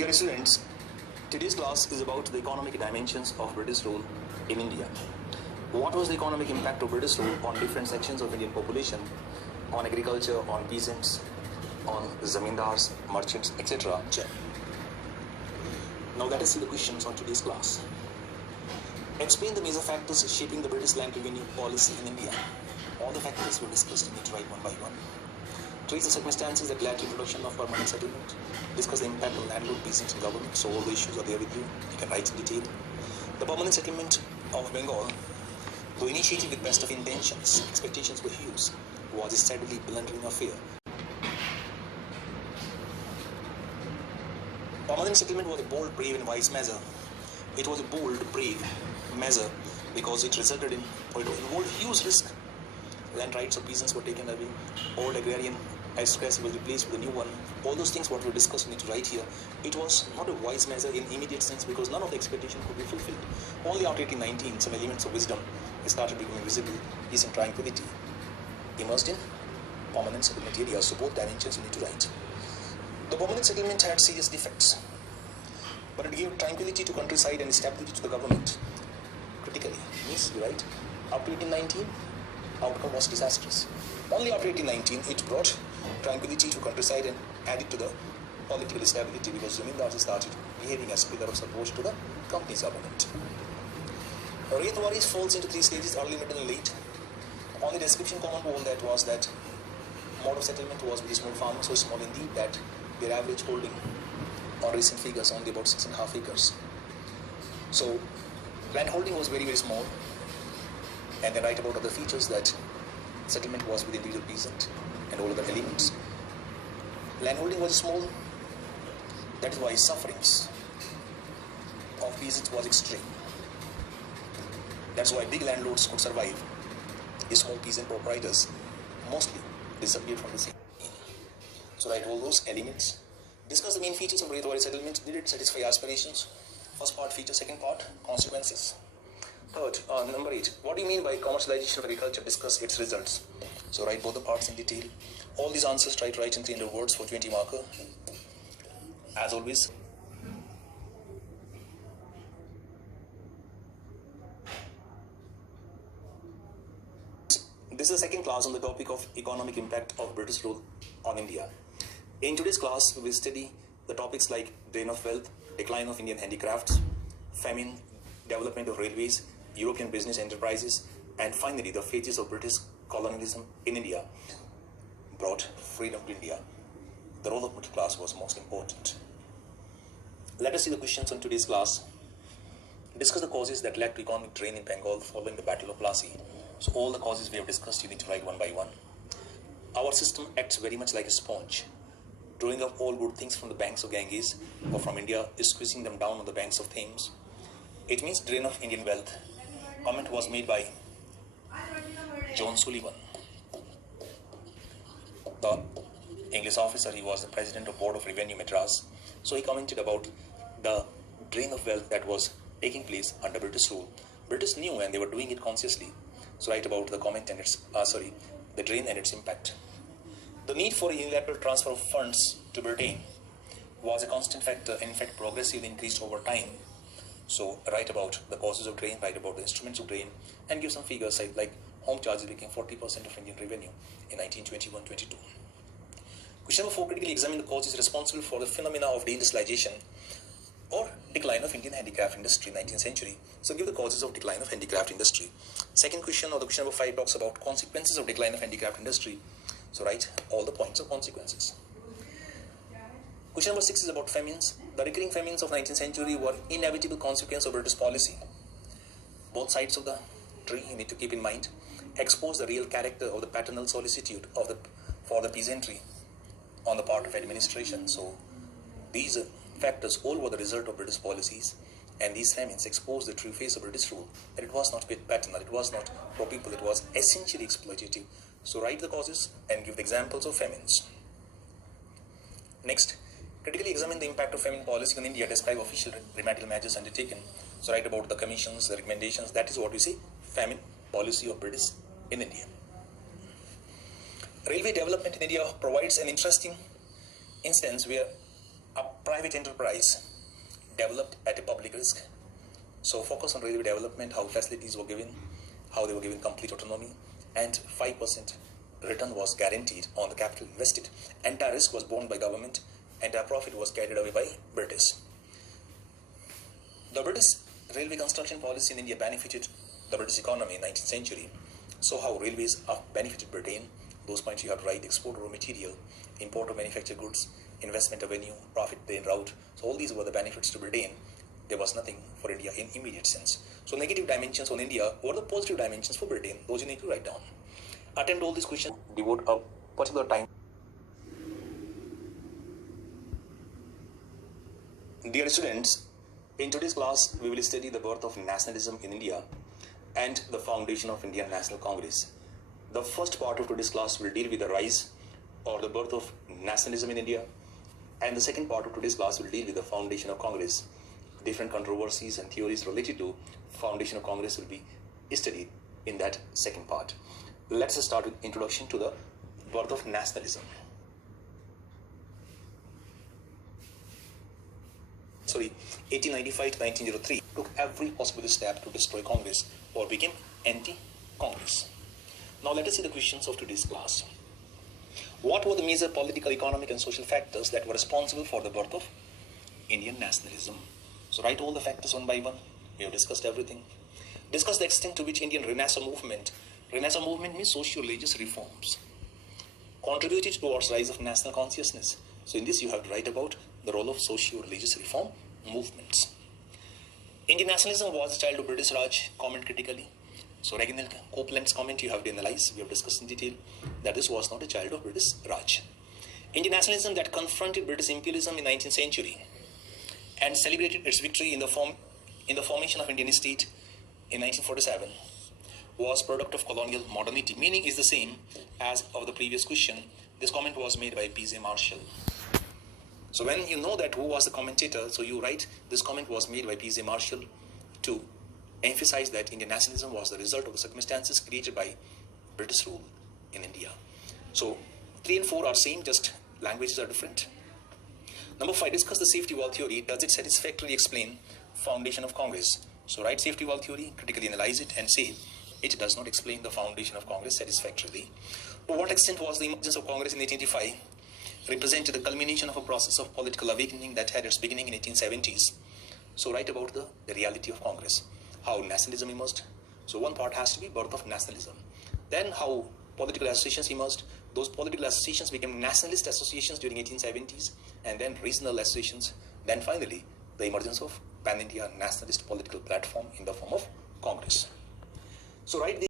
Dear students, today's class is about the economic dimensions of British rule in India. What was the economic impact of British rule on different sections of Indian population, on agriculture, on peasants, on zamindars, merchants, etc. Now let us see the questions on today's class. Explain the major factors shaping the British land revenue policy in India. All the factors were discussed. You need to write one by one. Trace the circumstances that led to introduction of permanent settlement. Discuss the impact on landlord, peasants, and government. So all the issues are there with you. You can write in detail. The permanent settlement of Bengal, though initiated with best of intentions, expectations were huge, was a steadily blundering affair. Permanent settlement was a bold, brave, and wise measure. It was a bold, brave measure because it resulted in, or it involved huge risk. Land rights of peasants were taken away. Old agrarian aristocracy was replaced with a new one. All those things what we discussed in it right here. It was not a wise measure in immediate sense because none of the expectation could be fulfilled. Only after 1819, some elements of wisdom started becoming visible. Peace and tranquility emerged in permanent settlement areas. So both dimensions you need to write. The permanent settlement had serious defects, but it gave tranquility to countryside and stability to the government. Critically, means you write, up to 1819, outcome was disastrous. Only after 1819, it brought tranquility to countryside and added to the political stability because zamindars started behaving as pillar of support to the company's government. Rayatwaris falls into three stages: early, middle, and late. Only description common to all that was that mode of settlement was very small farming, so small indeed that their average holding on recent figures only about 6.5 acres. So land holding was very, very small. And they write about other features that settlement was with individual peasant and all other elements. Landholding was small. That is why sufferings of peasants was extreme. That's why big landlords could survive. The small peasant proprietors mostly disappeared from the scene. So write all those elements. Discuss the main features of Rayatwari settlement. Did it satisfy aspirations? First part feature, second part consequences. Third, number 8. What do you mean by commercialization of agriculture? Discuss its results. So write both the parts in detail. All these answers try to write in 300 words for 20 marker. As always. This is the second class on the topic of economic impact of British rule on India. In today's class, we will study the topics like drain of wealth, decline of Indian handicrafts, famine, development of railways, European business enterprises, and finally the phases of British colonialism in India brought freedom to India. The role of middle class was most important. Let us see the questions on today's class. Discuss the causes that led to economic drain in Bengal following the Battle of Plassey. So all the causes we have discussed, you need to write one by one. Our system acts very much like a sponge, drawing up all good things from the banks of Ganges or from India, squeezing them down on the banks of Thames. It means drain of Indian wealth. Comment was made by John Sullivan, the English officer. He was the president of Board of Revenue Madras. So he commented about the drain of wealth that was taking place under British rule. British knew and they were doing it consciously. So write about the comment and its the drain and its impact. The need for a unilateral transfer of funds to Britain was a constant factor, in fact progressively increased over time. So write about the causes of drain, write about the instruments of drain, and give some figures like home charges became 40% of Indian revenue in 1921-22. Question number 4, critically examine the causes responsible for the phenomena of deindustrialization or decline of Indian handicraft industry in 19th century. So give the causes of decline of handicraft industry. Second question, or the question number 5, talks about consequences of decline of handicraft industry. So write all the points of consequences. Question number 6 is about famines. The recurring famines of 19th century were inevitable consequence of British policy. Both sides of the tree you need to keep in mind. Expose the real character of the paternal solicitude for the peasantry on the part of administration. So these factors all were the result of British policies, and these famines expose the true face of British rule, that it was not paternal, it was not for people, it was essentially exploitative. So write the causes and give the examples of famines. Next, critically examine the impact of famine policy on India. Describe official remedial measures undertaken. So write about the commissions, the recommendations. That is what we say, famine policy of British in India. Railway development in India provides an interesting instance where a private enterprise developed at a public risk. So focus on railway development, how facilities were given, how they were given complete autonomy, and 5% return was guaranteed on the capital invested. Entire risk was borne by government, entire profit was carried away by British. The British railway construction policy in India benefited the British economy in 19th century. So how railways have benefited Britain, those points you have to write: export of raw material, import of manufactured goods, investment revenue, profit then route. So all these were the benefits to Britain. There was nothing for India in immediate sense. So negative dimensions on India were the positive dimensions for Britain. Those you need to write down. Attempt all these questions. Devote a particular time. Dear students, in today's class, we will study the birth of nationalism in India and the foundation of Indian National Congress. The first part of today's class will deal with the rise or the birth of nationalism in India, and the second part of today's class will deal with the foundation of Congress. Different controversies and theories related to foundation of Congress will be studied in that second part. Let's start with introduction to the birth of nationalism. 1895 to 1903 took every possible step to destroy Congress or became anti-Congress. Now let us see the questions of today's class. What were the major political, economic and social factors that were responsible for the birth of Indian nationalism? So write all the factors one by one. We have discussed everything. Discuss the extent to which Indian Renaissance movement means socio-religious reforms, contributed towards rise of national consciousness. So in this you have to write about the role of socio-religious reform movements. Indian nationalism was a child of British Raj. Comment critically. So Reginald Copeland's comment you have to analyze. We have discussed in detail that this was not a child of British Raj. Indian nationalism that confronted British imperialism in 19th century and celebrated its victory in the formation of Indian state in 1947 was product of colonial modernity. Meaning is the same as of the previous question. This comment was made by P.J. Marshall. So when you know that who was the commentator, so you write this comment was made by P.J. Marshall to emphasize that Indian nationalism was the result of the circumstances created by British rule in India. So 3 and 4 are same, just languages are different. Number 5, discuss the safety valve theory. Does it satisfactorily explain foundation of Congress? So write safety valve theory, critically analyze it and say it does not explain the foundation of Congress satisfactorily. To what extent was the emergence of Congress in 1885 represented the culmination of a process of political awakening that had its beginning in 1870s? So write about the reality of Congress, how nationalism emerged. So one part has to be birth of nationalism. Then how political associations emerged. Those political associations became nationalist associations during 1870s, and then regional associations. Then finally, the emergence of pan-India nationalist political platform in the form of Congress. So write